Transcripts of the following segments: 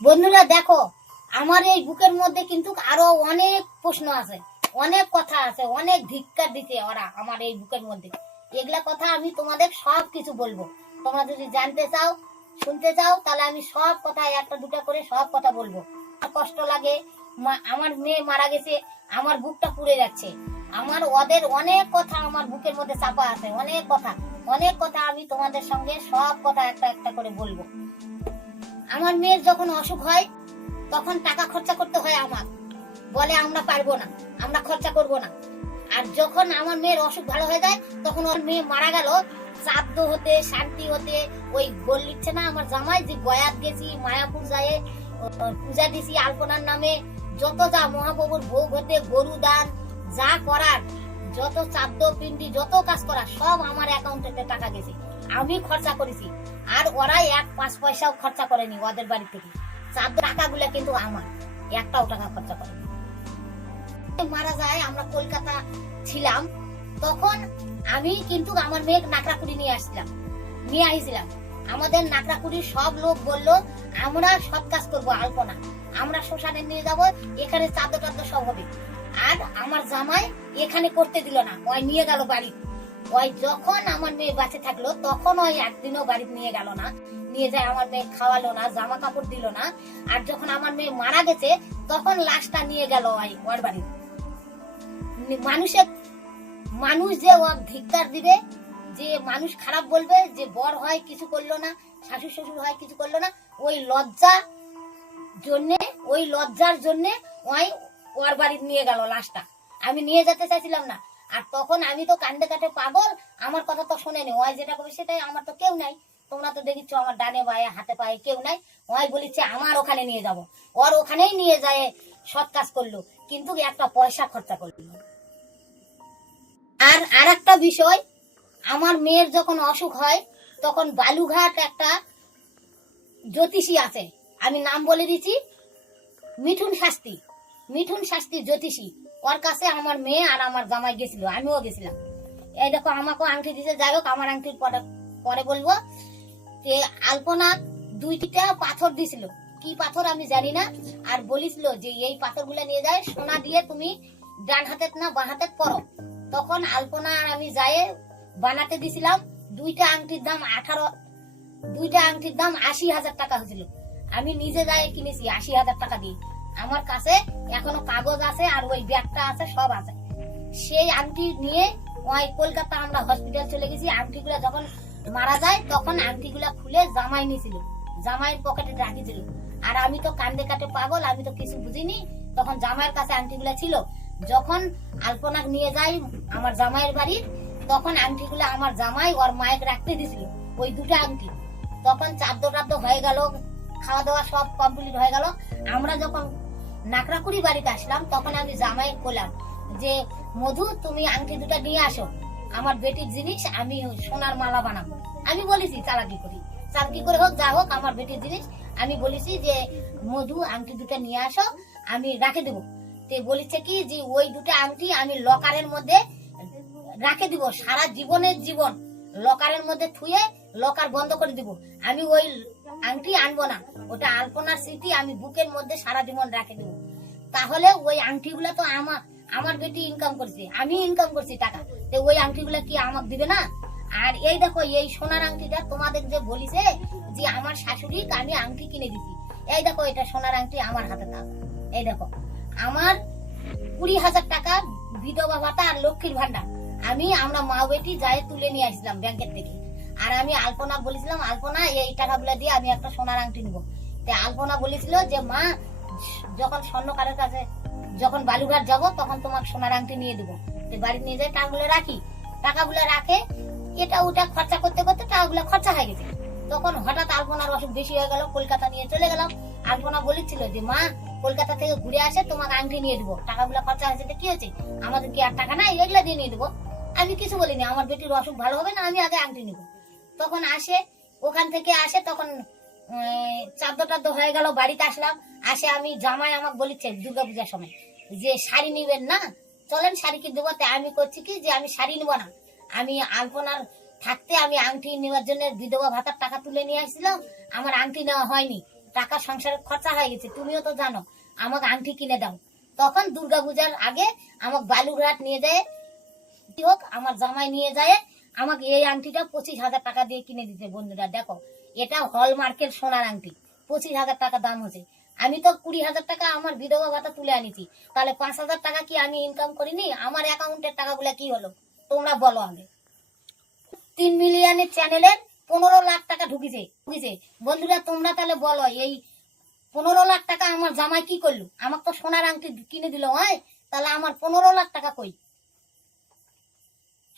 বন্ধুরা দেখো, আমার এই বুকের মধ্যে কিন্তু আরো অনেক প্রশ্ন আছে, অনেক কথা আছে, অনেক ধিক্কার দিতে ওরা আমার এই বুকের মধ্যে। এগুলা কথা আমি তোমাদের সব কিছু বলবো। তোমরা যদি জানতে চাও, শুনতে চাও, তাহলে আমি সব কথা একটা দুটা করে সব কথা বলবো। কষ্ট লাগে, আমার মেয়ে মারা গেছে, আমার বুকটা পুড়ে যাচ্ছে। আমার ওদের অনেক কথা আমার বুকের মধ্যে চাপা আছে, অনেক কথা, অনেক কথা আমি তোমাদের সঙ্গে সব কথা একটা একটা করে বলবো। আমার মেয়ের যখন অসুখ হয় তখন টাকা খরচা করতে হয় আমার, বলে আমরা পারবো না, আমরা খরচা করব না। আর যখন আমার মেয়ের অসুখ ভালো হয়ে যায় তখন ওর মেয়ে মারা গেল, শ্রাদ্ধ হতে শান্তি হতে ওই বললিচ্ছে না আমার জামাই যে গয়াত গেছি, মায়াপুর যায় পূজা দিছি আলপনার নামে, যত যা মহাপ্রভুর ভোগ হতে গরু দান যা করার, যত চাদ্দ পিন্ডি যত কাজ করা সব আমার অ্যাকাউন্টে টাকা গেছে, আমি খরচা করেছি। আর ওরা 1 পয়সাও খরচা করেনি ওদের বাড়ি থেকে। চাদ্দ টাকাগুলো কিন্তু আমার, একটাও টাকা খরচা করেনি। মারা যায়, আমরা কলকাতা ছিলাম তখন, আমি কিন্তু আমার মেয়ে নাকড়াকুড়ি নিয়ে আসছিলাম। আমাদের নাকড়াকুড়ির সব লোক বললো আমরা সব কাজ করবো, আলপনা আমরা শ্মশানে নিয়ে যাব, এখানে চাদ্দ টাদ্দ সব হবে। আর আমার জামাই এখানে করতে দিল না, ওই নিয়ে গেল বাড়ি। ওই যখন আমার মেয়ে বাঁচে থাকলো তখন ওই একদিনও বাড়ি নিয়ে গেল না, নিয়ে যায় আমার মেয়ে খাওয়ালো না, জামা কাপড় দিল না। আর যখন আমার মেয়ে মারা গেছে তখন লাশটা নিয়ে গেল ওর বাড়ি। মানুষ যে ও ধিক্কার দিবে, যে মানুষ খারাপ বলবে, যে বর হয় কিছু করলো না, শাশুড় শ্বশুর হয় কিছু করলো না, ওই লজ্জার জন্যে ওই ওর বাড়ি নিয়ে গেল লাশটা। আমি নিয়ে যেতে চাইছিলাম না। আর তখন আমি তো কান্দে কাটে পাগল, আমার কথা তো শোনেনি। ওই যেটা করবে সেটাই, আমার তো কেউ নাই, তোমরা তো দেখিচ্ছ আমার ডানে বায়ে হাতে পায়ে কেউ নাই। ওই বলিচ্ছে আমার ওখানে নিয়ে যাব, ওর ওখানেই নিয়ে যায় সৎ কাজ করলো, কিন্তু একটা পয়সা খরচা করলো। আর একটা বিষয়, আমার মেয়ের যখন অসুখ হয় তখন বালুঘাট একটা জ্যোতিষী আছে, আমি নাম বলে দিচ্ছি, মিঠুন শাস্তি জ্যোতিষী। ওর কাছে আমার মেয়ে আর আমার জামাই গেছিল, আমিও গেছিলাম। এই দেখো আমাকেও আংটি দিতে, যাই হোক আমার আংটির পরে বলবো। আলপনা 2টা পাথর দিছিল, কি পাথর আমি জানি না। আর বলিছিল যে এই পাথর গুলা নিয়ে যায়, সোনা দিয়ে তুমি ডান হাতে না বাঁ হাতে পরো। তখন আলপনা আর আমি যাই বানাতে দিছিলাম। 2টা আংটির দাম 80,000 টাকা হয়েছিল। আমি নিজে যাই কিনেছি 80,000 টাকা দিয়ে। আমার কাছে এখনো কাগজ আছে, আর ওই ব্যাগটা আছে, সব আছে। সেই আংটি নিয়ে ওই কলকাতা আমরা হসপিটাল চলে গেছি। আংটিগুলা যখন মারা যায় তখন আংটিগুলা খুলে জামাই নিয়েছিল, জামাইয়ের পকেটে রাখিছিল। আর আমি তো কান্দে কাটে পাগল, আমি তো কিছু বুঝিনি। তখন জামাইয়ের কাছে আংটিগুলা ছিল। যখন আলপনা নিয়ে যাই আমার জামাইয়ের বাড়ি, তখন আংটিগুলা আমার জামাই ওর মায়ের রাখতে দিছিল, ওই 2টা আংটি। তখন চাদ্দ টাদ্দ হয়ে গেল, খাওয়া দাওয়া সব কমপ্লিট হয়ে গেল। আমরা যখন নাকড়াকুড়ি বাড়িতে আসলাম তখন আমি জামাই বললাম যে মধু তুমি আংটি 2টা নিয়ে আসো, আমার বেটির জিনিস, আমি সোনার মালা বানাবো। আমি বলেছি চালাকি করে হোক যা হোক আমার বেটির জিনিস। আমি বলেছি যে মধু আংটি 2টা নিয়ে আসো, আমি রাখে দেবো। তে বলেছে কি যে ওই 2টা আংটি আমি লকারের মধ্যে রাখে দিব, সারা জীবনের জীবন লকারের মধ্যে থুয়ে লকার বন্ধ করে দিব। আমি ওই আংটি আনবো না, ওটা আলপনার স্মৃতি, আমি বুকের মধ্যে সারা জীবন রাখে দেবো। তাহলে ওই আংটিগুলা তো আমার বেটি ইনকাম করছে, আমি ইনকাম করছি টাকা, তো ওই আংটিগুলা কি আমাকে দিবে না? আর এই দেখো এই সোনার আংটিটা তোমাদের যে বলিছে যে আমার শাশুড়ি আমি আংটি কিনে দিছি, এই দেখো এটা সোনার আংটি আমার হাতে থাকা। এই দেখো আমার 20,000 টাকা বিধবা ভাতা আর লক্ষ্মীর ভান্ডার আমরা মা বেটি যাই তুলে নিয়ে আসলাম ব্যাংকের থেকে। আর আমি আলপনা বলেছিলাম, আলপনা এই টাকাগুলা দিয়ে আমি একটা সোনার আংটি নিবো। আলপনা বলেছিল যে মা যখন স্বর্ণকারের কাছে যখন বালুঘাট যাব তখন তোমাকে সোনার আংটি নিয়ে দেবো। বাড়ি নিয়ে যাই টাকাগুলো রাখে, এটা ওটা খরচা করতে করতে টাকাগুলো খরচা হয়ে গেছে। তখন হঠাৎ আলপনার অসুখ বেশি হয়ে গেল, কলকাতা নিয়ে চলে গেলাম। আলপনা বলেছিল যে মা কলকাতা থেকে ঘুরে আসে তোমাকে আংটি নিয়ে দেবো, টাকাগুলো খরচা হয়েছে, কি হয়েছে, আমাদের কি আর টাকা নাই, এগুলা দিয়ে নিয়ে দেবো। আমি কিছু বলিনি, আমার বেটির অসুখ ভালো হবে না, আমি আগে আংটি নিবো। তখন ওখান থেকে আসে, তখন চাদ্দ টাদ্দ হয়ে গেল, বাড়িতে আসলাম। আমি জামাই আমাকে বলেছে দুর্গাপূজার সময় যে শাড়ি নিবেন না, চলেন শাড়ি কি দেবো। আমি করছি কি যে আমি শাড়ি নিবো না, আমি আলপনার থাকতে আমি আংটি নেওয়ার জন্য বিধবা ভাতার টাকা তুলে নিয়ে আসছিলাম, আমার আংটি নেওয়া হয়নি। টাকা সংসারে খরচা হয়ে গেছে, তুমিও তো জানো, আমাকে আংটি কিনে দাও। তখন দুর্গাপূজার আগে আমাকে বালুরঘাট নিয়ে যায়, কি হোক আমার জামাই নিয়ে যায় আমাকে এই আংটিটা 25,000 টাকা দিয়ে কিনে দিতে। বন্ধুরা দেখো, এটা হলমার্কের সোনার আংটি, 25,000 টাকা দাম হচ্ছে। আমি তো 20,000 টাকা আমার বিধবা ভাতা তুলে আনিছি, তাহলে 5,000 টাকা কি আমি ইনকাম করিনি? আমার অ্যাকাউন্টের টাকাগুলো কি হলো তোমরা বলো আগে। 3 মিলিয়নের চ্যানেলের 15 লাখ টাকা ঢুকিছে। বন্ধুরা তোমরা তাহলে বলো, এই 15 লাখ টাকা আমার জামাই কি করলো? আমাকে তো সোনার আংটি কিনে দিল, হয় তাহলে আমার 15 লাখ টাকা কই?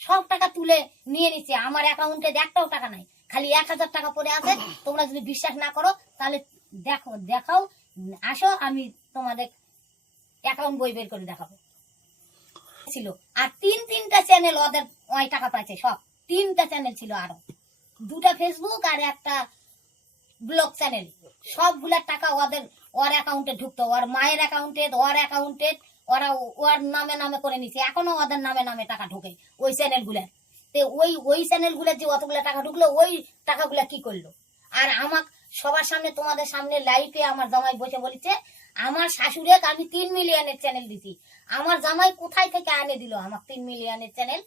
সব টাকা তুলে নিয়ে নিচ্ছে, আমার অ্যাকাউন্টে একটাও টাকা নাই, খালি 1,000 টাকা পড়ে আছে। তোমরা যদি বিশ্বাস না করো তাহলে দেখাও, আসো আমি তোমাদের অ্যাকাউন্ট বই বের করে দেখাবো। ছিল আর তিনটা চ্যানেল ওদের ওই টাকা পাইছে, সব 3টা চ্যানেল ছিল, আরো 2টা ফেসবুক আর একটা ব্লগ চ্যানেল, সবগুলার টাকা ওর অ্যাকাউন্টে ঢুকতো, ওর মায়ের অ্যাকাউন্টে, ওর অ্যাকাউন্টে, ওরা ওর নামে করে নিছে। এখনো ওদের নামে টাকা ঢোকে ওই চ্যানেলগুলার। তো ওই চ্যানেলগুলোর যে অতগুলো টাকা ঢুকলো, ওই টাকাগুলা কি করলো? আর আমাক সবার সামনে, তোমাদের সামনে লাইভে আমার জামাই বসে বলেছে আমার শাশুড়িকে আমি 3 মিলিয়নের চ্যানেল দিছি। আমার জামাই কোথায় থেকে আনে দিল আমার 3 মিলিয়নের চ্যানেল?